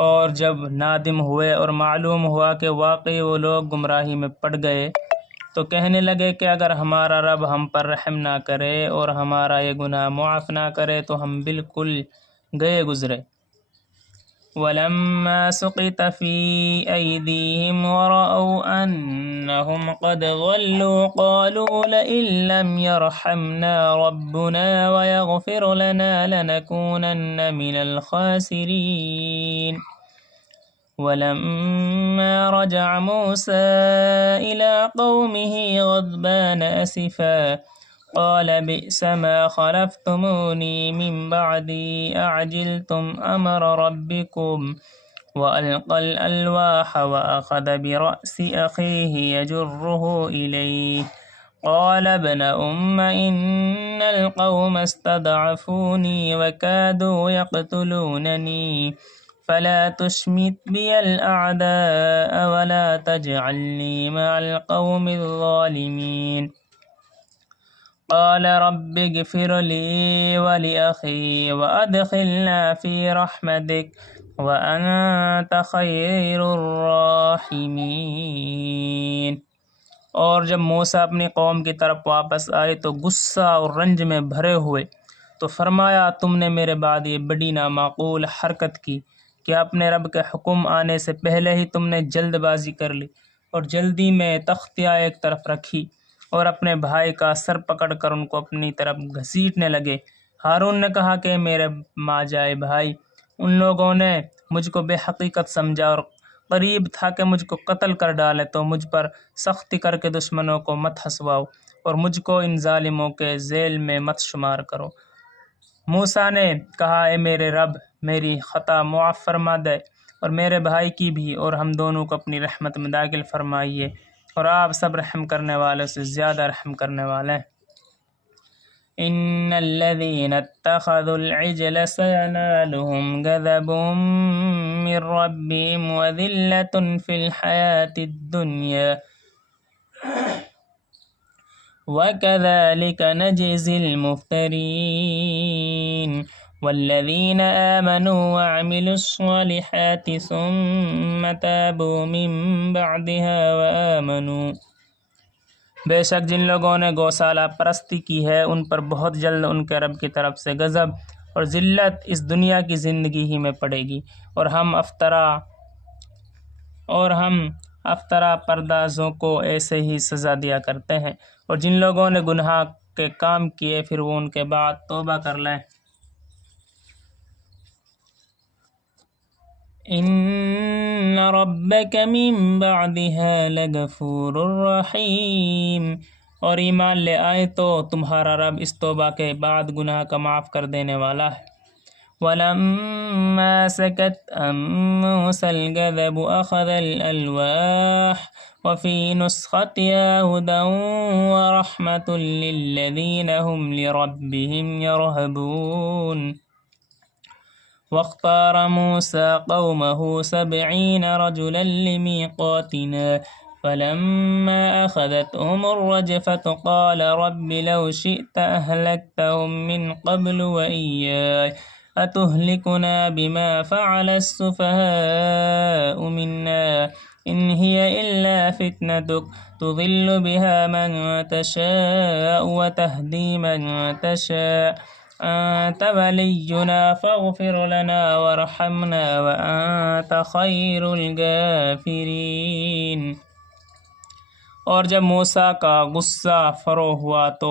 اور جب نادم ہوئے اور معلوم ہوا کہ واقعی وہ لوگ گمراہی میں پڑ گئے تو کہنے لگے کہ اگر ہمارا رب ہم پر رحم نہ کرے اور ہمارا یہ گناہ معاف نہ کرے تو ہم بالکل گئے گزرے۔ وَلَمَّا سُقِطَ فِي أَيْدِيهِمْ وَرَأَوْا أَنَّهُمْ قَدْ ضَلُّوا قَالُوا لَئِن لَّمْ يَرْحَمْنَا رَبُّنَا وَيَغْفِرْ لَنَا لَنَكُونَنَّ مِنَ الْخَاسِرِينَ۔ وَلَمَّا رَجَعَ مُوسَىٰ إِلَىٰ قَوْمِهِ غَضْبَانَ أَسِفًا قَالَ بِئْسَ مَا خَلَفْتُمُونِي مِن بَعْدِي أَعْجِلْتُمْ أَمْرَ رَبِّكُمْ وَأَلْقَى الْأَلْوَاحَ وَأَخَذَ بِرَأْسِ أَخِيهِ يَجُرُّهُ إِلَيْهِ قال ابن أم إن القوم استضعفوني وكادوا يقتلونني فلا تشمت بي الأعداء ولا تجعلني مع القوم الظالمين قال رب اغفر لي ولأخي وأدخلنا في رحمتك وأنت خير الراحمين۔ اور جب موسیٰ اپنی قوم کی طرف واپس آئے تو غصہ اور رنج میں بھرے ہوئے، تو فرمایا تم نے میرے بعد یہ بڑی نامعقول حرکت کی کہ اپنے رب کے حکم آنے سے پہلے ہی تم نے جلد بازی کر لی اور جلدی میں تختیاں ایک طرف رکھی اور اپنے بھائی کا سر پکڑ کر ان کو اپنی طرف گھسیٹنے لگے۔ ہارون نے کہا کہ میرے ماجائے بھائی، ان لوگوں نے مجھ کو بے حقیقت سمجھا اور قریب تھا کہ مجھ کو قتل کر ڈالے، تو مجھ پر سختی کر کے دشمنوں کو مت ہنسواؤ اور مجھ کو ان ظالموں کے ذیل میں مت شمار کرو۔ موسیٰ نے کہا اے میرے رب، میری خطا معاف فرما دے اور میرے بھائی کی بھی، اور ہم دونوں کو اپنی رحمت میں داخل فرمائیے، اور آپ سب رحم کرنے والوں سے زیادہ رحم کرنے والے ہیں۔ ان الذين اتخذوا العجل سينالهم غضب من ربهم وذلة في الحياة الدنيا وكذلك نجزي المفترين والذين آمنوا وعملوا الصالحات ثم تابوا من بعدها وآمنوا۔ بے شک جن لوگوں نے گوسالہ پرستی کی ہے ان پر بہت جلد ان کے رب کی طرف سے غضب اور ذلت اس دنیا کی زندگی ہی میں پڑے گی، اور ہم افطرا پردازوں کو ایسے ہی سزا دیا کرتے ہیں۔ اور جن لوگوں نے گناہ کے کام کیے پھر وہ ان کے بعد توبہ کر لیں، ان ربک من بعدها لغفور رحیم، اور ایمان لے آئے تو تمہارا رب اس توبہ کے بعد گناہ کا معاف کر دینے والا ہے۔ وَلَمَّا سَكَتَ عَن مُوسَى الْغَضَبُ أَخَذَ الْأَلْوَاحَ وَفِي نُسْخَتِهَا هُدًى وَرَحْمَةٌ لِّلَّذِينَ هُمْ لِرَبِّهِمْ يَرْهَبُونَ۔ واختار موسى قومه 70 رجلا لميقاتنا فلما أخذتهم الرجفة قال رب لو شئت أهلكتهم من قبل وإياي أتهلكنا بما فعل السفهاء منا إن هي إلا فتنتك تضل بها من تشاء وتهدي من تشاء أنت ولينا فاغفر لنا وارحمنا وأنت خير الغافرين۔ اور جب موسیٰ کا غصہ فرو ہوا تو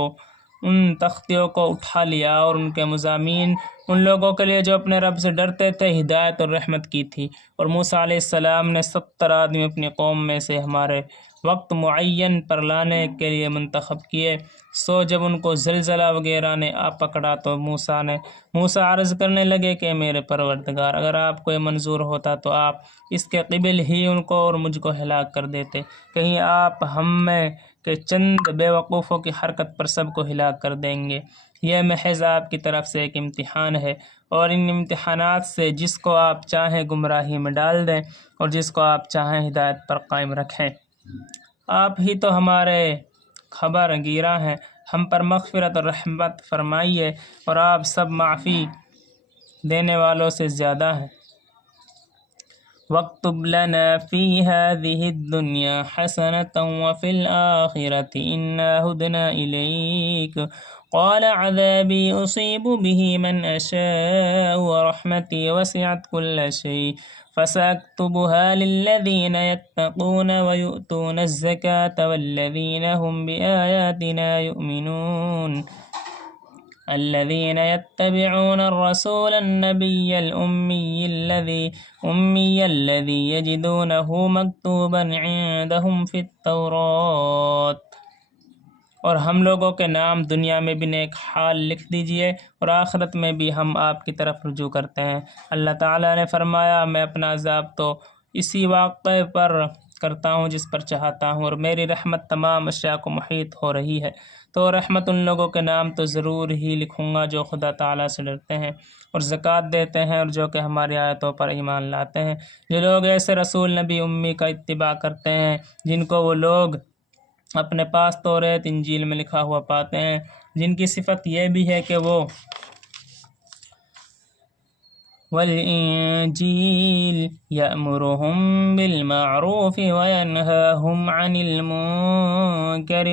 ان تختیوں کو اٹھا لیا اور ان کے مضامین ان لوگوں کے لیے جو اپنے رب سے ڈرتے تھے ہدایت اور رحمت کی تھی۔ اور موسیٰ علیہ السلام نے 70 آدمی اپنی قوم میں سے ہمارے وقت معین پر لانے کے لیے منتخب کیے۔ سو جب ان کو زلزلہ وغیرہ نے آ پکڑا تو موسیٰ عرض کرنے لگے کہ میرے پروردگار، اگر آپ کو یہ منظور ہوتا تو آپ اس کے قبل ہی ان کو اور مجھ کو ہلاک کر دیتے، کہیں آپ ہم میں کے چند بے وقوفوں کی حرکت پر سب کو ہلاک کر دیں گے۔ یہ محض آپ کی طرف سے ایک امتحان ہے، اور ان امتحانات سے جس کو آپ چاہیں گمراہی میں ڈال دیں اور جس کو آپ چاہیں ہدایت پر قائم رکھیں۔ آپ ہی تو ہمارے خبر گیرہ ہیں، ہم پر مغفرت اور رحمت فرمائیے، اور آپ سب معافی دینے والوں سے زیادہ ہیں۔ واکتب لنا فی هذه الدنیا حسنة وفی الآخرة إنا ہدنا الیک قال عذابی اصیب به من اشاء ورحمتی وسعت كل شيء فسأكتبها للذين يتقون ويؤتون الزكاة والذين هم بآياتنا يؤمنون الذين يتبعون الرسول النبي الأمي الذي يجدونه مكتوبا عندهم في التوراة۔ اور ہم لوگوں کے نام دنیا میں بھی نیک حال لکھ دیجئے اور آخرت میں بھی ہم آپ کی طرف رجوع کرتے ہیں۔ اللہ تعالیٰ نے فرمایا میں اپنا عذاب تو اسی واقعے پر کرتا ہوں جس پر چاہتا ہوں، اور میری رحمت تمام اشیاء کو محیط ہو رہی ہے۔ تو رحمت ان لوگوں کے نام تو ضرور ہی لکھوں گا جو خدا تعالیٰ سے ڈرتے ہیں اور زکوٰۃ دیتے ہیں اور جو کہ ہماری آیتوں پر ایمان لاتے ہیں۔ یہ لوگ ایسے رسول نبی امی کا اتباع کرتے ہیں جن کو وہ لوگ اپنے پاس توریت انجیل میں لکھا ہوا پاتے ہیں، جن کی صفت یہ بھی ہے کہ وہ والإنجيل يأمرهم بالمعروف وينهاهم عن المنكر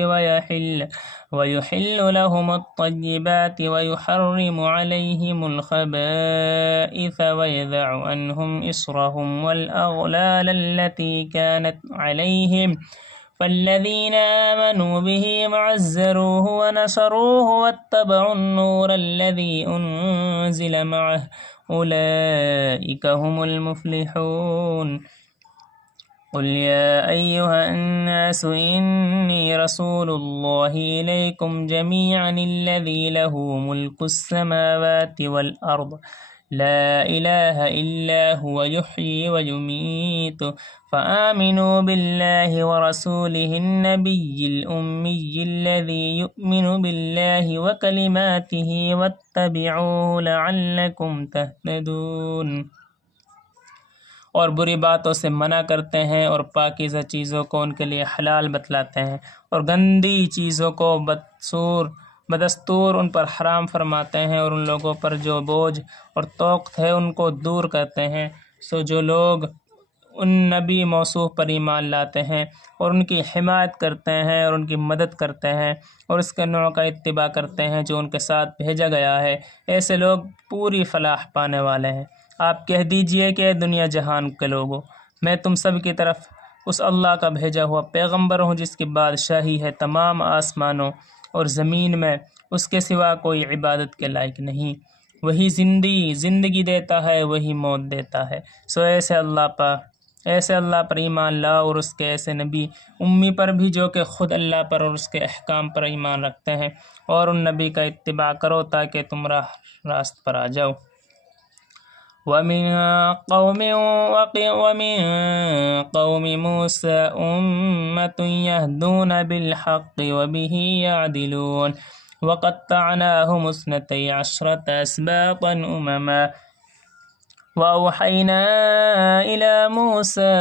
ويحل لهم الطيبات ويحرم عليهم الخبائث ويضع عنهم إصرهم والأغلال التي كانت عليهم فالذين آمنوا به وعزروه ونصروه واتبعوا النور الذي أنزل معه أولئك هم المفلحون قل يا أيها الناس إني رسول الله إليكم جميعا الذي له ملك السماوات والأرض لا إله إلا هو يحيي ويميت فآمنوا بالله ورسوله النبي الأمي الذي يؤمن بالله وكلماته واتبعوه لعلكم تهتدون۔ اور بری باتوں سے منع کرتے ہیں اور پاکیزہ چیزوں کو ان کے لیے حلال بتلاتے ہیں اور گندی چیزوں کو بدستور ان پر حرام فرماتے ہیں، اور ان لوگوں پر جو بوجھ اور توقت ہے ان کو دور کرتے ہیں۔ سو جو لوگ ان نبی موصوف پر ایمان لاتے ہیں اور ان کی حمایت کرتے ہیں اور ان کی مدد کرتے ہیں اور اس کے نوع کا اتباع کرتے ہیں جو ان کے ساتھ بھیجا گیا ہے، ایسے لوگ پوری فلاح پانے والے ہیں۔ آپ کہہ دیجئے کہ دنیا جہان کے لوگوں، میں تم سب کی طرف اس اللہ کا بھیجا ہوا پیغمبر ہوں جس کی بادشاہی ہے تمام آسمانوں اور زمین میں، اس کے سوا کوئی عبادت کے لائق نہیں۔ وہی زندگی دیتا ہے، وہی موت دیتا ہے۔ سو ایسے اللہ پر ایمان لاؤ اور اس کے ایسے نبی امی پر بھی جو کہ خود اللہ پر اور اس کے احکام پر ایمان رکھتے ہیں، اور ان نبی کا اتباع کرو تاکہ تم راست پر آ جاؤ۔ وَمِن قَوْمِ مُوسَىٰ أُمَّةٌ يَهْدُونَ بِالْحَقِّ وَبِهِ يَعْدِلُونَ وَقَطَّعْنَاهُمُ اثْنَتَيْ عَشْرَةَ أَسْبَاطًا أُمَمًا وَأَوْحَيْنَا إِلَىٰ مُوسَىٰ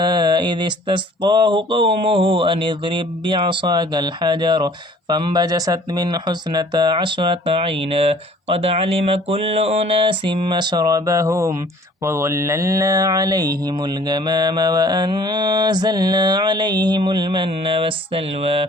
إِذِ اسْتَسْقَاهُ قَوْمُهُ أَنِ اضْرِب بِّعَصَاكَ الْحَجَرَ فَانبَجَسَتْ مِنْهُ اثْنَتَا عَشْرَةَ عَيْنًا قَدْ عَلِمَ كُلُّ أُنَاسٍ مَّشْرَبَهُمْ وَظَلَّلْنَا عَلَيْهِمُ الْغَمَامَ وَأَنزَلْنَا عَلَيْهِمُ الْمَنَّ وَالسَّلْوَىٰ۔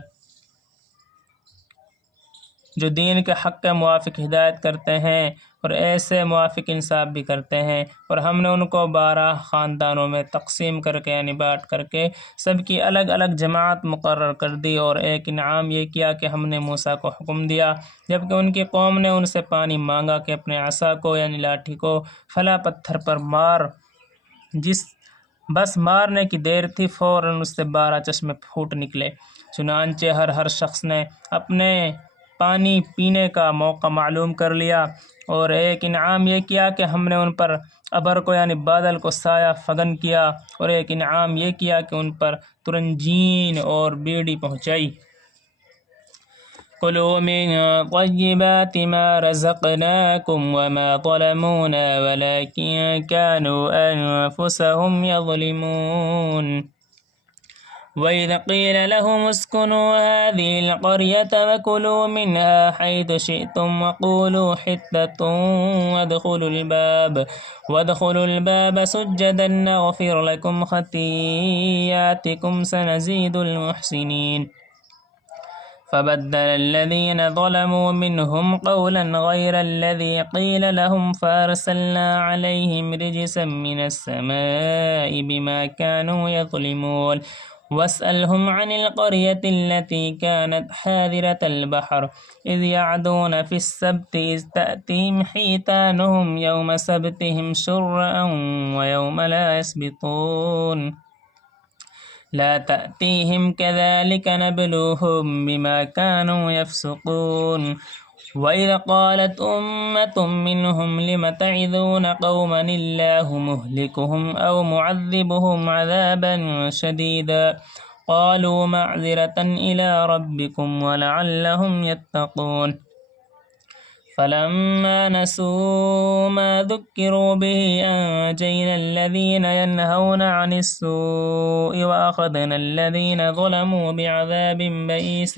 جو دین کے حق کے موافق ہدایت کرتے ہیں اور ایسے موافق انصاف بھی کرتے ہیں، اور ہم نے ان کو 12 خاندانوں میں تقسیم کر کے یعنی بانٹ کر کے سب کی الگ الگ جماعت مقرر کر دی، اور ایک انعام یہ کیا کہ ہم نے موسیٰ کو حکم دیا جبکہ ان کی قوم نے ان سے پانی مانگا کہ اپنے عصا کو یعنی لاٹھی کو فلاں پتھر پر مار، بس مارنے کی دیر تھی فوراً اس سے 12 چشمے پھوٹ نکلے۔ چنانچہ ہر شخص نے اپنے پانی پینے کا موقع معلوم کر لیا، اور ایک انعام یہ کیا کہ ہم نے ان پر ابر کو یعنی بادل کو سایہ فگن کیا، اور ایک انعام یہ کیا کہ ان پر ترنجین اور بیڑی پہنچائی۔ كُلُوا مِن طَيِّبَاتِ مَا رَزَقْنَاكُمْ وَمَا ظَلَمُونَا وَلَٰكِن كَانُوا أَنفُسَهُمْ يَظْلِمُونَ وَإِذْ قِيلَ لَهُمُ اسْكُنُوا هَٰذِهِ الْقَرْيَةَ وَكُلُوا مِنْهَا حَيْثُ شِئْتُمْ وَقُولُوا حِطَّةٌ وَادْخُلُوا الْبَابَ سُجَّدًا نَّغْفِرْ لَكُمْ خَطِيئَاتِكُمْ سَنَزِيدُ الْمُحْسِنِينَ فَبَدَّلَ الَّذِينَ ظَلَمُوا مِنْهُمْ قَوْلًا غَيْرَ الَّذِي قِيلَ لَهُمْ فَأَرْسَلْنَا عَلَيْهِمْ رِجْزًا مِّنَ السَّمَاءِ بِمَا كَانُوا يَظْلِمُونَ وَاسْأَلْهُمْ عَنِ الْقَرْيَةِ الَّتِي كَانَتْ حَاضِرَةَ الْبَحْرِ إِذْ يَعْدُونَ فِي السَّبْتِ إِذْ تَأْتِيهِمْ حِيتَانُهُمْ يَوْمَ سَبْتِهِمْ شُرَّعًا وَيَوْمَ لَا يَسْبِتُونَ لا تأتيهم كذلك نبلوهم بما كانوا يفسقون وإذا قالت أمة منهم لم تعظون قوما الله مهلكهم أو معذبهم عذابا شديدا قالوا معذرة إلى ربكم ولعلهم يتقون فلما نسوا ما ذكروا به أنجينا الذين ينهون عن السوء وأخذنا الذين ظلموا بعذاب بئيس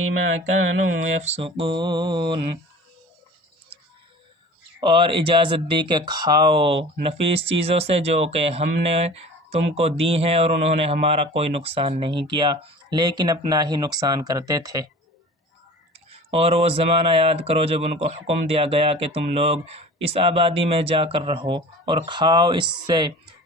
بما كانوا يفسقون اور اجازت دی کہ کھاؤ نفیس چیزوں سے جو کہ ہم نے تم کو دی ہیں، اور انہوں نے ہمارا کوئی نقصان نہیں کیا لیکن اپنا ہی نقصان کرتے تھے۔ اور وہ زمانہ یاد کرو جب ان کو حکم دیا گیا کہ تم لوگ اس آبادی میں جا کر رہو اور کھاؤ اس سے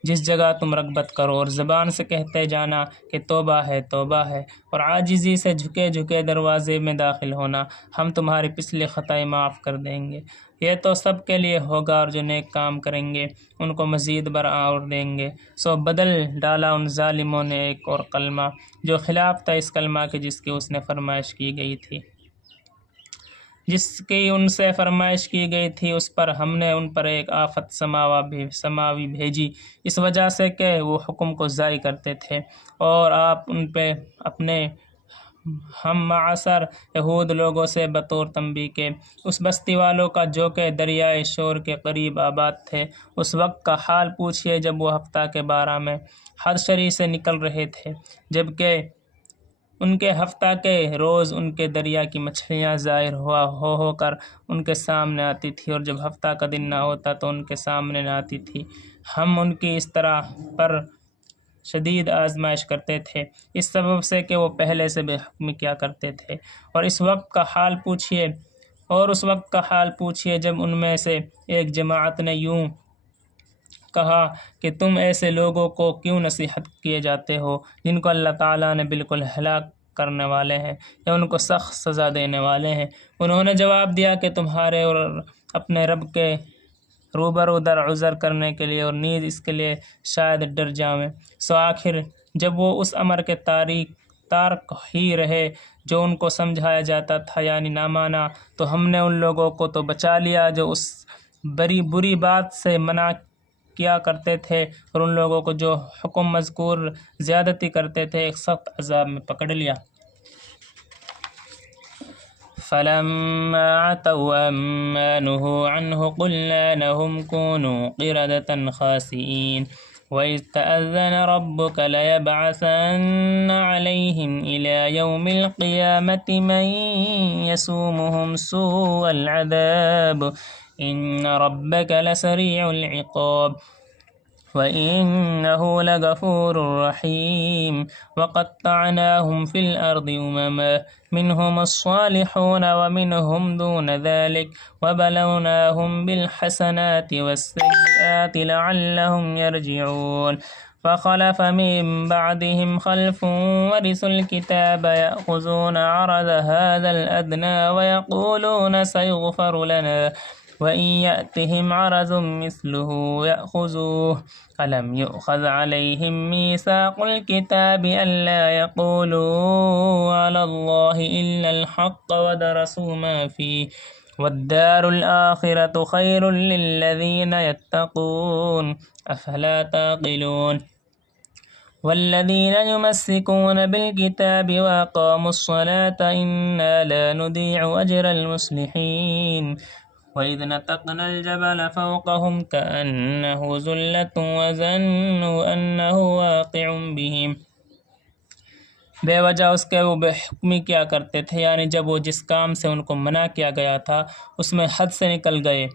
جس جگہ تم رغبت کرو، اور زبان سے کہتے جانا کہ توبہ ہے توبہ ہے، اور عاجزی سے جھکے جھکے دروازے میں داخل ہونا، ہم تمہاری پچھلی خطائیں معاف کر دیں گے۔ یہ تو سب کے لیے ہوگا، اور جو نیک کام کریں گے ان کو مزید برآور دیں گے۔ سو بدل ڈالا ان ظالموں نے ایک اور کلمہ جو خلاف تھا اس کلمہ کے جس کی اس نے فرمائش کی گئی تھی، جس کی ان سے فرمائش کی گئی تھی، اس پر ہم نے ان پر ایک آفت سماوی بھیجی، اس وجہ سے کہ وہ حکم کو ضائع کرتے تھے، اور آپ ان پہ اپنے ہم معاشر یہود لوگوں سے بطور تنبیہ کے اس بستی والوں کا جو کہ دریائے شور کے قریب آباد تھے اس وقت کا حال پوچھیے جب وہ ہفتہ کے 12 میں حد شری سے نکل رہے تھے، جبکہ ان کے ہفتہ کے روز ان کے دریا کی مچھلیاں ظاہر ہو کر ان کے سامنے آتی تھی، اور جب ہفتہ کا دن نہ ہوتا تو ان کے سامنے نہ آتی تھی۔ ہم ان کی اس طرح پر شدید آزمائش کرتے تھے اس سبب سے کہ وہ پہلے سے بے حکمی کیا کرتے تھے، اور اس وقت کا حال پوچھیے جب ان میں سے ایک جماعت نے یوں کہا کہ تم ایسے لوگوں کو کیوں نصیحت کیے جاتے ہو جن کو اللہ تعالیٰ نے بالکل ہلاک کرنے والے ہیں یا ان کو سخت سزا دینے والے ہیں۔ انہوں نے جواب دیا کہ تمہارے اور اپنے رب کے روبرو در عذر کرنے کے لیے، اور نیز اس کے لیے شاید ڈر جاویں۔ سو آخر جب وہ اس امر کے تارک ہی رہے جو ان کو سمجھایا جاتا تھا یعنی نہ مانا، تو ہم نے ان لوگوں کو تو بچا لیا جو اس بری بات سے منع کیا کرتے تھے، اور ان لوگوں کو جو حکم مذکور زیادتی کرتے تھے ایک سخت عذاب میں پکڑ لیا۔ فَلَمَّا عَتَوْا عَمَّا نُهُوا عَنْهُ قُلْنَا لَهُمْ كُونُوا قِرَدَةً خَاسِئِينَ وَإِذْ تَأَذَّنَ رَبُّكَ لَيَبْعَثَنَّ عَلَيْهِمْ إِلَى يَوْمِ الْقِيَامَةِ مَن يَسُومُهُمْ سُوءَ الْعَذَابِ إِنَّ رَبَّكَ لَسَرِيعُ الْعِقَابِ وَإِنَّهُ لَغَفُورٌ رَّحِيمٌ وَقَطَّعْنَاهُمْ فِي الْأَرْضِ أُمَمًا مِّنْهُمُ الصَّالِحُونَ وَمِنْهُمْ دُونَ ذَلِكَ وَبَلَوْنَاهُم بِالْحَسَنَاتِ وَالسَّيِّئَاتِ لَعَلَّهُمْ يَرْجِعُونَ فَخَلَفَ مِن بَعْدِهِمْ خَلْفٌ وَرِثُوا الْكِتَابَ يَأْخُذُونَ عَرَضَ هَٰذَا الْأَدْنَىٰ وَيَقُولُونَ سَيُغْفَرُ لَنَا وَإِن يَأْتِهِمْ عَرَضٌ مِّثْلُهُ يَأْخُذُوهُ أَلَمْ يُؤْخَذْ عَلَيْهِم مِّيثَاقُ الْكِتَابِ أَلَّا يَقُولُوا عَلَى اللَّهِ إِلَّا الْحَقَّ وَدَرَسُوا مَا فِيهِ وَالدَّارُ الْآخِرَةُ خَيْرٌ لِّلَّذِينَ يَتَّقُونَ أَفَلَا تَعْقِلُونَ وَالَّذِينَ يُمَسِّكُونَ بِالْكِتَابِ وَأَقَامُوا الصَّلَاةَ إِنَّا لَا نُضِيعُ أَجْرَ الْمُصْلِحِينَ وَإِذْ نَتَقْنَا الْجَبَلَ فَوْقَهُمْ كَأَنَّهُ ظُلَّةٌ وَظَنُّوا أَنَّهُ وَاقِعٌ بِهِمْ بے وجہ اس کے وہ بے حکمی کیا کرتے تھے، یعنی جب وہ جس کام سے ان کو منع کیا گیا تھا اس میں حد سے نکل گئے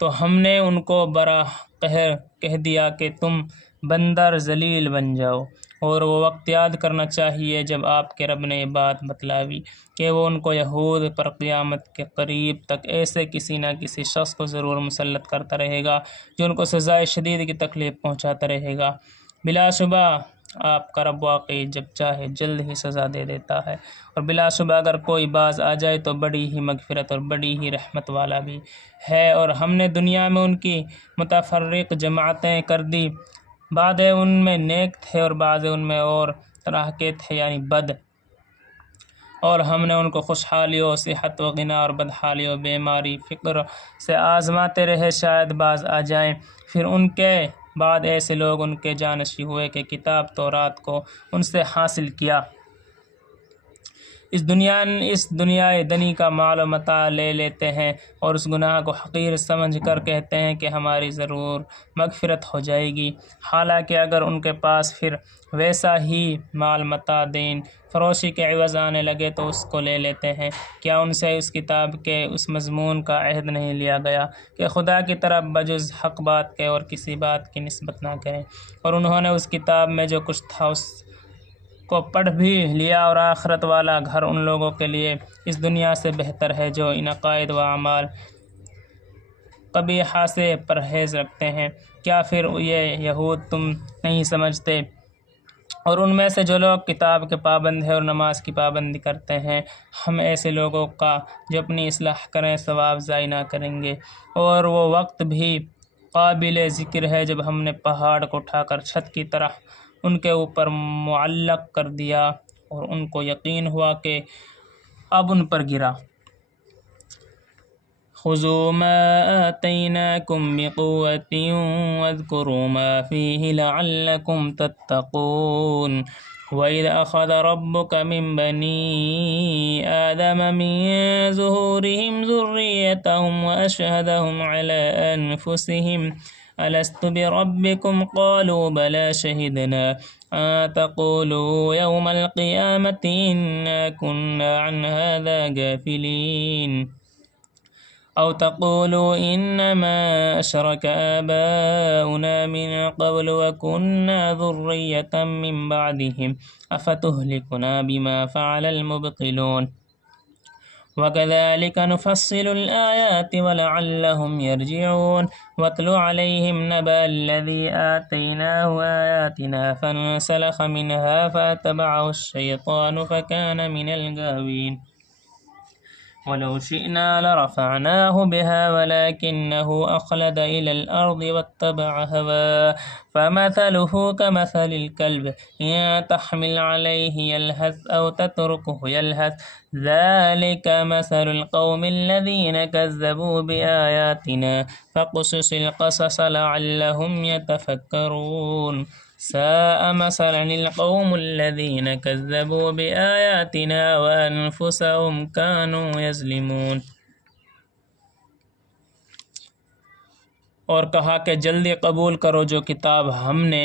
تو ہم نے ان کو براہ قہر کہہ دیا کہ تم بندر ذلیل بن جاؤ۔ اور وہ وقت یاد کرنا چاہیے جب آپ کے رب نے یہ بات بتلائی کہ وہ ان کو یہود پر قیامت کے قریب تک ایسے کسی نہ کسی شخص کو ضرور مسلط کرتا رہے گا جو ان کو سزائے شدید کی تکلیف پہنچاتا رہے گا۔ بلا شبہ آپ کا رب واقعی جب چاہے جلد ہی سزا دے دیتا ہے، اور بلا شبہ اگر کوئی باز آ جائے تو بڑی ہی مغفرت اور بڑی ہی رحمت والا بھی ہے۔ اور ہم نے دنیا میں ان کی متفرق جماعتیں کر دی، بعض ان میں نیک تھے اور بعض ان میں اور طرح کے تھے یعنی بد، اور ہم نے ان کو خوشحالی و صحت و غنا اور بدحالی و بیماری فقر سے آزماتے رہے، شاید باز آ جائیں۔ پھر ان کے بعد ایسے لوگ ان کے جانشی ہوئے کہ کتاب تورات کو ان سے حاصل کیا، اس دنیائے دنی کا مال و متاع لے لیتے ہیں اور اس گناہ کو حقیر سمجھ کر کہتے ہیں کہ ہماری ضرور مغفرت ہو جائے گی، حالانکہ اگر ان کے پاس پھر ویسا ہی مال متاع دین فروشی کے عوض آنے لگے تو اس کو لے لیتے ہیں۔ کیا ان سے اس کتاب کے اس مضمون کا عہد نہیں لیا گیا کہ خدا کی طرف بجز حق بات کے اور کسی بات کی نسبت نہ کریں؟ اور انہوں نے اس کتاب میں جو کچھ تھا اس کو پڑھ بھی لیا، اور آخرت والا گھر ان لوگوں کے لیے اس دنیا سے بہتر ہے جو ان عقائد و اعمال قبیحہ سے پرہیز رکھتے ہیں۔ کیا پھر یہ یہود تم نہیں سمجھتے؟ اور ان میں سے جو لوگ کتاب کے پابند ہیں اور نماز کی پابندی کرتے ہیں، ہم ایسے لوگوں کا جو اپنی اصلاح کریں ثواب ضائع نہ کریں گے۔ اور وہ وقت بھی قابل ذکر ہے جب ہم نے پہاڑ کو اٹھا کر چھت کی طرح ان کے اوپر معلق کر دیا اور ان کو یقین ہوا کہ اب ان پر گرا۔ خذوا ما آتيناكم بقوة واذكروا ما فيه لعلكم تتقون وإذ أخذ ربك من بني آدم من ظهورهم ذريتهم وأشهدهم على أنفسهم ألست بربكم قالوا بلى شهدنا أن تقولوا يوم القيامة إنا كنا عن هذا غافلين أو تقولوا إنما أشرك آباؤنا من قبل وكنا ذرية من بعدهم أفتهلكنا بما فعل المبطلون وكذلك نفصل الآيات ولعلهم يرجعون واتل عليهم نبأ الذي آتيناه آياتنا فانسلخ منها فأتبعه الشيطان فكان من الغاوين ولو شئنا لرفعناه بها ولكنه أخلد إلى الأرض واتبع هواه فمثله كمثل الكلب إن تحمل عليه يلهث أو تتركه يلهث ذلك مثل القوم الذين كذبوا بآياتنا فاقصص القصص لعلهم يتفكرون ساء مثلا القوم الذين كذبوا بآياتنا وأنفسهم كانوا يظلمون۔ اور کہا کہ جلدی قبول کرو جو کتاب ہم نے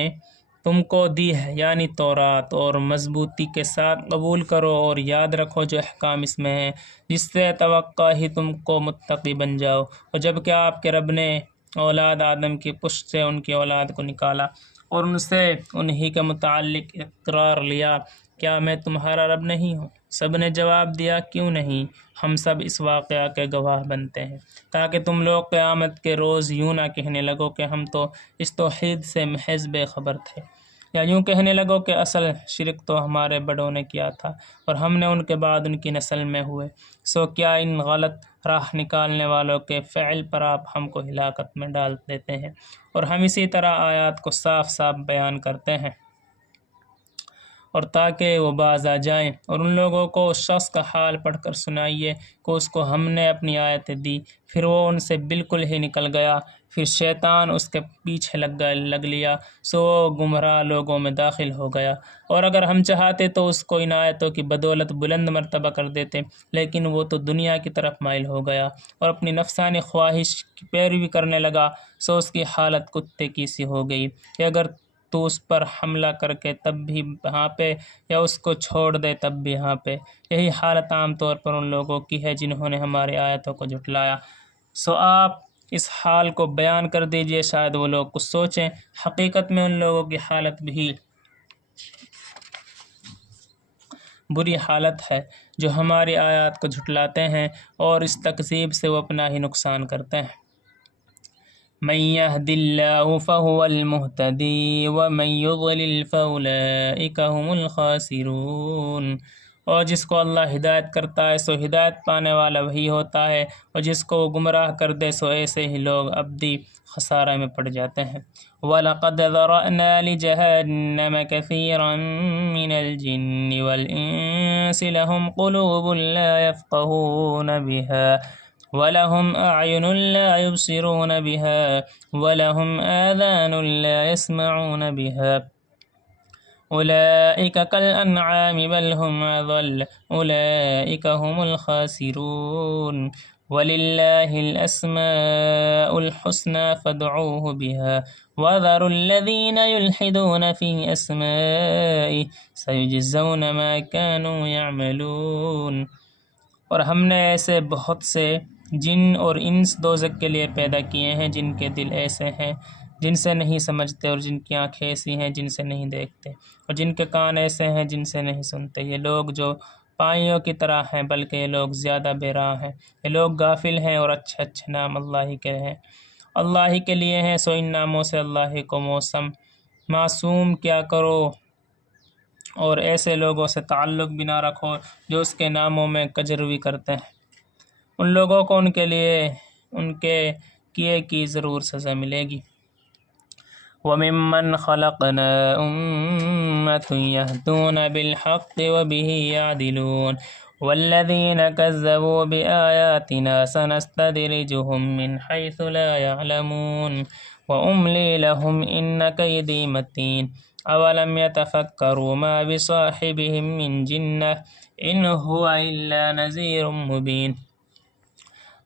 تم کو دی ہے یعنی تورات، اور مضبوطی کے ساتھ قبول کرو اور یاد رکھو جو احکام اس میں ہیں، جس سے توقع ہی تم کو متقی بن جاؤ۔ اور جب کہ آپ کے رب نے اولاد آدم کی پشت سے ان کی اولاد کو نکالا اور ان سے انہی کے متعلق اقرار لیا، کیا میں تمہارا رب نہیں ہوں؟ سب نے جواب دیا کیوں نہیں، ہم سب اس واقعہ کے گواہ بنتے ہیں، تاکہ تم لوگ قیامت کے روز یوں نہ کہنے لگو کہ ہم تو اس توحید سے محض بے خبر تھے، یا یوں کہنے لگو کہ اصل شرک تو ہمارے بڑوں نے کیا تھا اور ہم نے ان کے بعد ان کی نسل میں ہوئے، سو کیا ان غلط راہ نکالنے والوں کے فعل پر آپ ہم کو ہلاکت میں ڈال دیتے ہیں؟ اور ہم اسی طرح آیات کو صاف صاف بیان کرتے ہیں اور تاکہ وہ باز آ جائیں، اور ان لوگوں کو اس شخص کا حال پڑھ کر سنائیے کہ اس کو ہم نے اپنی آیتیں دی، پھر وہ ان سے بالکل ہی نکل گیا، پھر شیطان اس کے پیچھے لگ لیا، سو وہ گمراہ لوگوں میں داخل ہو گیا۔ اور اگر ہم چاہتے تو اس کو ان آیتوں کی بدولت بلند مرتبہ کر دیتے، لیکن وہ تو دنیا کی طرف مائل ہو گیا اور اپنی نفسانی خواہش کی پیروی کرنے لگا، سو اس کی حالت کتے کی سی ہو گئی کہ اگر تو اس پر حملہ کر کے تب بھی ہانپے یا اس کو چھوڑ دے تب بھی ہانپے۔ یہی حالت عام طور پر ان لوگوں کی ہے جنہوں نے ہماری آیتوں کو جھٹلایا۔ سو آپ اس حال کو بیان کر دیجئے، شاید وہ لوگ کچھ سوچیں۔ حقیقت میں ان لوگوں کی حالت بھی بری حالت ہے جو ہماری آیات کو جھٹلاتے ہیں اور اس تکذیب سے وہ اپنا ہی نقصان کرتے ہیں۔ من يهد الله فهو المهتدي ومن يضلل فأولئك هم الخاسرون۔ اور جس کو اللہ ہدایت کرتا ہے سو ہدایت پانے والا وہی ہوتا ہے، اور جس کو وہ گمراہ کر دے سو ایسے ہی لوگ ابدی خسارہ میں پڑ جاتے ہیں۔ وَلَقَدْ ذَرَأْنَا لِجَهَنَّمَ كَثِيرًا مِنَ الْجِنِّ وَالْإِنسِ لَهُمْ قُلُوبٌ لَا يَفْقَهُونَ بِهَا وَلَهُمْ أَعْيُنٌ لَا يُبْصِرُونَ بِهَا وَلَهُمْ آذَانٌ لَا يَسْمَعُونَ بِهَا أُولَئِكَ كَالْأَنْعَامِ بَلْ هُمْ أَضَلُّ أُولَئِكَ هُمُ الْخَاسِرُونَ۔ وَلِلَّهِ الْأَسْمَاءُ الْحُسْنَى فَادْعُوهُ بِهَا وَذَرُوا الَّذِينَ يُلْحِدُونَ فِي أَسْمَائِهِ سَيُجْزَوْنَ مَا كَانُوا يَعْمَلُونَ۔ اور ہم نے ایسے بہت سے جن اور انس دوزخ کے لیے پیدا کیے ہیں جن کے دل ایسے ہیں جن سے نہیں سمجھتے، اور جن کی آنکھیں ایسی ہیں جن سے نہیں دیکھتے، اور جن کے کان ایسے ہیں جن سے نہیں سنتے۔ یہ لوگ جو پائیوں کی طرح ہیں بلکہ یہ لوگ زیادہ بے راہ ہیں۔ یہ لوگ غافل ہیں اور اچھے اچھے نام اللہ ہی کے ہیں، اللہ ہی کے لیے ہیں، سو ان ناموں سے اللہ ہی کو معصوم کیا کرو اور ایسے لوگوں سے تعلق بھی نہ رکھو جو اس کے ناموں میں کجروی کرتے ہیں۔ ان لوگوں کو ان کے لیے ان کے کیے کی ضرور سزا ملے گی۔ وَمِمَّنْ خَلَقْنَا أُمَّةٌ يَهْدُونَ بِالْحَقِّ وَبِهِ يَعْدِلُونَ وَالَّذِينَ كَذَّبُوا بِآيَاتِنَا سَنَسْتَدْرِجُهُم مِّنْ حَيْثُ لَا يَعْلَمُونَ وَأُمْلِي لَهُمْ إِنَّ كَيْدِي مَتِينٌ أَوَلَمْ يَتَفَكَّرُوا مَا بِصَاحِبِهِم مِّن جِنَّةٍ إِنْ هُوَ إِلَّا نَذِيرٌ مُّبِينٌ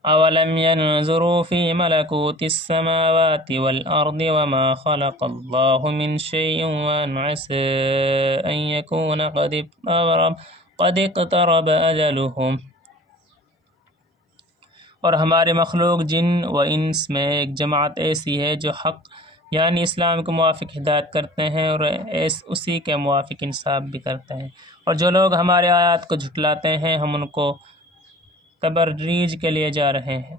أَوَلَمْ يَنْظُرُوا فِي مَلَكُوتِ السَّمَاوَاتِ وَالْأَرْضِ وَمَا خَلَقَ اللَّهُ مِنْ شَيْءٍ وَأَنْ عَسَىٰ أَنْ يَكُونَ قَدِ اقْتَرَبَ أَجَلُهُمْ۔ اور ہمارے مخلوق جن و انس میں ایک جماعت ایسی ہے جو حق یعنی اسلام کے موافق ہدایت کرتے ہیں اور اسی کے موافق انصاف بھی کرتے ہیں، اور جو لوگ ہمارے آیات کو جھٹلاتے ہیں ہم ان کو تبریج کے لیے جا رہے ہیں،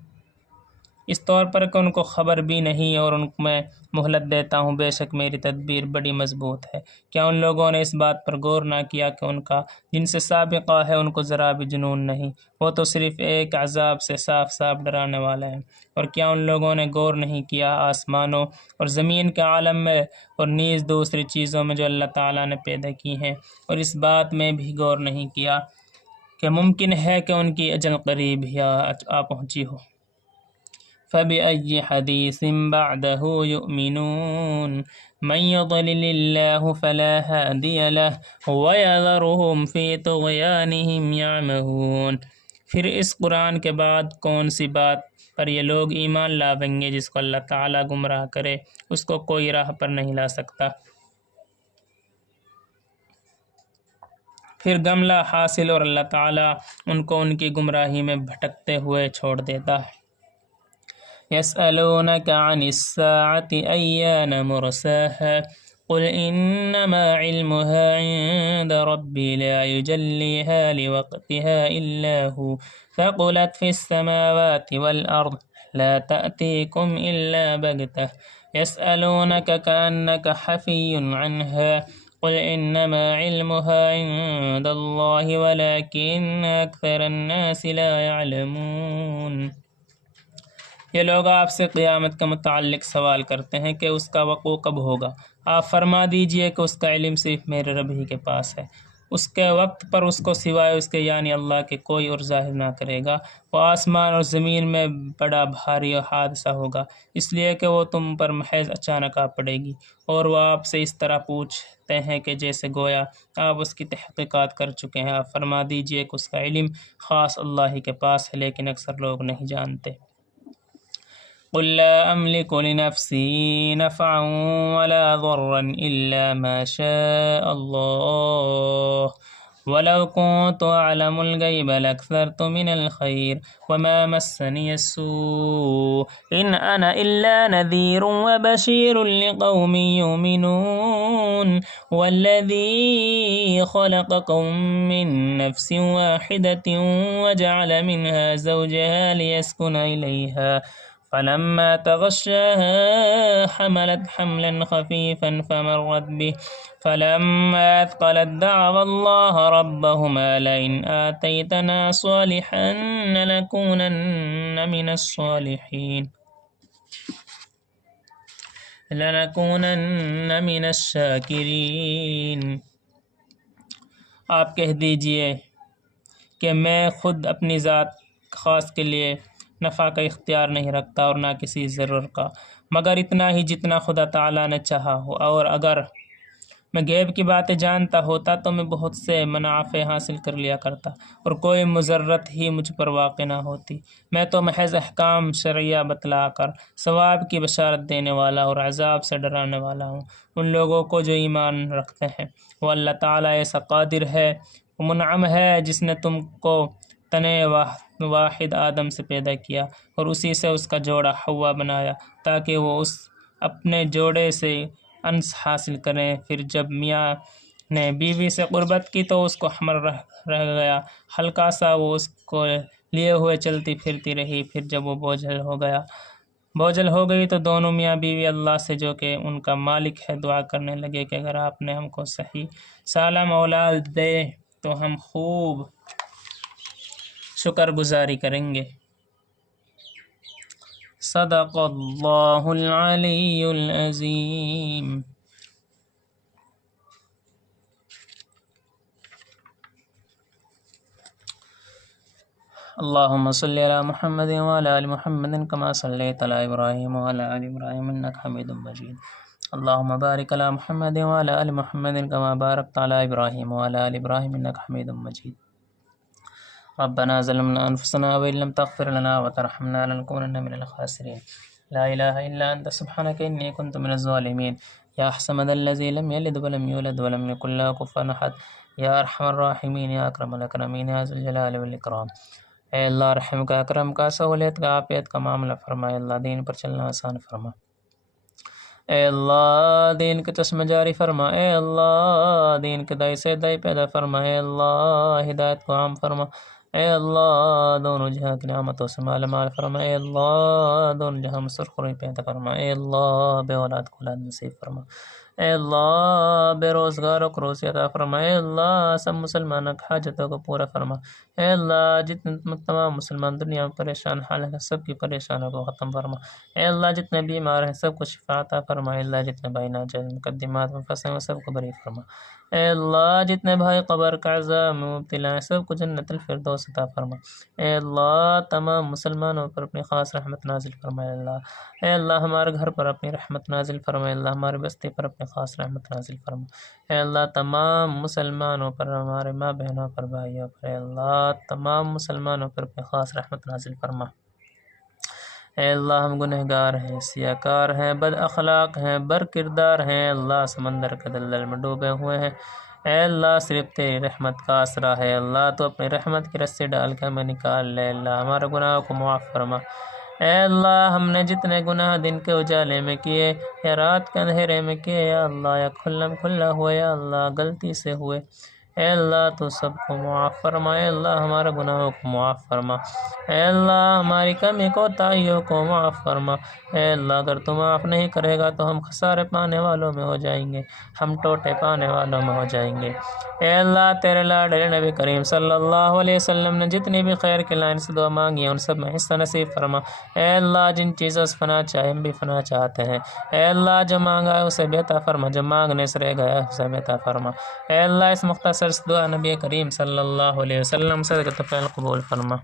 اس طور پر کہ ان کو خبر بھی نہیں، اور ان میں مہلت دیتا ہوں، بے شک میری تدبیر بڑی مضبوط ہے۔ کیا ان لوگوں نے اس بات پر غور نہ کیا کہ ان کا جن سے سابقہ ہے ان کو ذرا بھی جنون نہیں، وہ تو صرف ایک عذاب سے صاف صاف ڈرانے والا ہے۔ اور کیا ان لوگوں نے غور نہیں کیا آسمانوں اور زمین کے عالم میں اور نیز دوسری چیزوں میں جو اللہ تعالیٰ نے پیدا کی ہیں، اور اس بات میں بھی غور نہیں کیا کہ ممکن ہے کہ ان کی اجل قریب ہی آ پہنچی ہو۔ فَبِأَيِّ حَدِيثٍ بَعْدَهُ يُؤْمِنُونَ مَن يُضْلِلِ اللَّهُ فَلَا هَادِيَ لَهُ وَيَذَرُهُمْ فِي طُغْيَانِهِمْ يَعْمَهُونَ۔ پھر اس قرآن کے بعد کون سی بات پر یہ لوگ ایمان لاویں گے؟ جس کو اللہ تعالیٰ گمراہ کرے اس کو کوئی راہ پر نہیں لا سکتا۔ پھر گملا حاصل اور اللہ تعالیٰ ان کو ان کی گمراہی میں بھٹکتے ہوئے چھوڑ دیتا ہے۔ يَسْأَلُونَكَ عَنِ السَّاعَةِ أَيَّانَ مُرْسَاهَا قُلْ إِنَّمَا عِلْمُهَا عِندَ رَبِّي لَا يُجَلِّيهَا لِوَقْتِهَا إِلَّا هُوَ ثَقُلَتْ فِي السَّمَاوَاتِ وَالْأَرْضِ لَا تَأْتِيكُمْ إِلَّا بَغْتَةً يَسْأَلُونَكَ كَأَنَّكَ حَفِيٌّ عَنْهَا قُلْ إِنَّمَا عِلْمُهَا عِندَ اللَّهِ وَلَكِنَّ أَكْثَرَ النَّاسِ لَا يَعْلَمُونَ۔ یہ لوگ آپ سے قیامت کے متعلق سوال کرتے ہیں کہ اس کا وقوع کب ہوگا۔ آپ فرما دیجئے کہ اس کا علم صرف میرے رب ہی کے پاس ہے، اس کے وقت پر اس کو سوائے اس کے یعنی اللہ کے کوئی اور ظاہر نہ کرے گا۔ وہ آسمان اور زمین میں بڑا بھاری حادثہ ہوگا، اس لیے کہ وہ تم پر محض اچانک آ پڑے گی، اور وہ آپ سے اس طرح پوچھتے ہیں کہ جیسے گویا آپ اس کی تحقیقات کر چکے ہیں۔ آپ فرما دیجئے کہ اس کا علم خاص اللہ ہی کے پاس ہے، لیکن اکثر لوگ نہیں جانتے۔ قل لا أملك لنفسي نفعا ولا ضرا إلا ما شاء الله ولو كنت أعلم الغيب لاكثرت من الخير وما مسني السوء إن أنا إلا نذير وبشير لقوم يؤمنون والذي خلقكم من نفس واحدة وجعل منها زوجها ليسكن إليها فلما تغشاها حملت حملا خفيفا فمرت به فلما أثقلت دعوا الله ربهما لئن آتيتنا صالحا لنكونن من الشاکرین۔ آپ کہہ دیجئے کہ میں خود اپنی ذات خاص کے لیے نفع کا اختیار نہیں رکھتا اور نہ کسی ضرر کا، مگر اتنا ہی جتنا خدا تعالیٰ نے چاہا ہو، اور اگر میں غیب کی باتیں جانتا ہوتا تو میں بہت سے منافع حاصل کر لیا کرتا اور کوئی مضرت ہی مجھ پر واقع نہ ہوتی۔ میں تو محض احکام شرعیہ بتلا کر ثواب کی بشارت دینے والا اور عذاب سے ڈرانے والا ہوں ان لوگوں کو جو ایمان رکھتے ہیں۔ وہ اللہ تعالیٰ ایسا قادر ہے، منعم ہے، جس نے تم کو تن واحد آدم سے پیدا کیا اور اسی سے اس کا جوڑا حوا بنایا تاکہ وہ اس اپنے جوڑے سے انس حاصل کریں۔ پھر جب میاں نے بیوی سے قربت کی تو اس کو حمل رہ گیا، ہلکا سا وہ اس کو لیے ہوئے چلتی پھرتی رہی۔ پھر جب وہ بوجھل ہو گئی تو دونوں میاں بیوی اللہ سے جو کہ ان کا مالک ہے دعا کرنے لگے کہ اگر آپ نے ہم کو صحیح سالم اولاد دے تو ہم خوب شکر گزاری کریں گے۔ صدق اللہ العلی العظیم۔ اللہم صلی علی محمد وعلی آل محمد کما صلیت علی ابراہیم وعلی آل ابراہیم انک حمید مجید۔ اللہم بارک علی محمد وعلی آل محمد کما بارکت علی ابراہیم وعلی آل ابراہیم انک حمید مجید۔ ربنا ظلمنا انفسنا وان لم تغفر لنا وترحمنا لنكونن من الخاسرین۔ لا الہ الا انت سبحانک انی کنت من الظالمین۔ یا احسمد الذی لم یلد ولم یولد ولم یکن له کفوا احد۔ یا ارحم الراحمین، یا اکرم الاکرمین، یا ذو الجلال والاکرام۔ اے اللہ رحم کا، کرم کا، سہولت کا، عافیت کا معاملہ فرما۔ اے اللہ دین پر چلنا آسان فرما۔ اے اللہ دین کے چشمہ جاری فرما۔ اے اللہ دین کے دائی سے دائی پیدا فرما۔ اے اللہ ہدایت کو عام فرما۔ اے اللہ دونوں جہاں کی نعمتوں سے مال مال فرما۔ اے اللہ دونوں جہاں میں سرخروئی پیدا فرما۔ اے اللہ بے اولاد کو اولاد نصیب فرما۔ اے اللہ بے روزگاروں کو روزی عطا فرما۔ اے اللہ سب مسلمانوں کی حاجتوں کو پورا فرما۔ اے اللہ جتنے تمام مسلمان دنیا میں پریشان حال ہیں سب کی پریشانوں کو ختم فرما۔ اے اللہ جتنے بیمار ہیں سب کو شفا عطا فرما۔ اے اللہ جتنے بھائی ناجائز مقدمات میں پھنسے ہیں سب کو بری فرما۔ اے اللہ جتنے بھائی قبر کا عذاب میں مبتلا ہیں سب کو جنت الفردوس عطا فرما۔ اے اللہ تمام مسلمانوں پر اپنی خاص رحمت نازل فرما۔ اے اللہ اے اللہ ہمارے گھر پر اپنی رحمت نازل فرما۔ اے اللہ ہماری بستی پر اپنی خاص رحمت نازل فرما۔ اے اللہ تمام مسلمانوں پر، ہمارے ماں بہنوں پر، بھائیوں پر، اے اللہ تمام مسلمانوں پر اپنی خاص رحمت نازل فرما۔ اے اللہ ہم گنہگار ہیں، سیاکار ہیں، بد اخلاق ہیں، بر کردار ہیں، اللہ سمندر کے دلدل میں ڈوبے ہوئے ہیں۔ اے اللہ صرف تیری رحمت کا آسرا ہے۔ اللہ تو اپنی رحمت کی رسی ڈال کے ہمیں نکال لے۔ اللہ ہمارے گناہوں کو معاف فرما۔ اے اللہ ہم نے جتنے گناہ دن کے اجالے میں کیے یا رات کے اندھیرے میں کیے یا اللہ یا کھلا ہوئے یا اللہ غلطی سے ہوئے، اے اللہ تو سب کو معاف فرما۔ اے اللہ ہمارے گناہوں کو معاف فرما۔ اے اللہ ہماری کمی کوتاہیوں کو معاف فرما۔ اے اللہ اگر تو معاف نہیں کرے گا تو ہم خسارے پانے والوں میں ہو جائیں گے، ہم ٹوٹے پانے والوں میں ہو جائیں گے۔ اے اللہ تیرے لاڈلے نبی کریم صلی اللہ علیہ وسلم نے جتنی بھی خیر کی لائن سے دعا مانگی ہے ان سب میں حصہ نصیب فرما۔ اے اللہ جن چیزوں سے فنا چاہے ہم بھی فنا چاہتے ہیں، اے اللہ جو مانگا ہے اسے بھی عطا فرما، جو مانگنے سے رہ گیا ہے اسے بھی عطا فرما۔ اے اللہ اس مختصر دعا نبی کریم صلی اللہ علیہ وسلم سے قبول فرما۔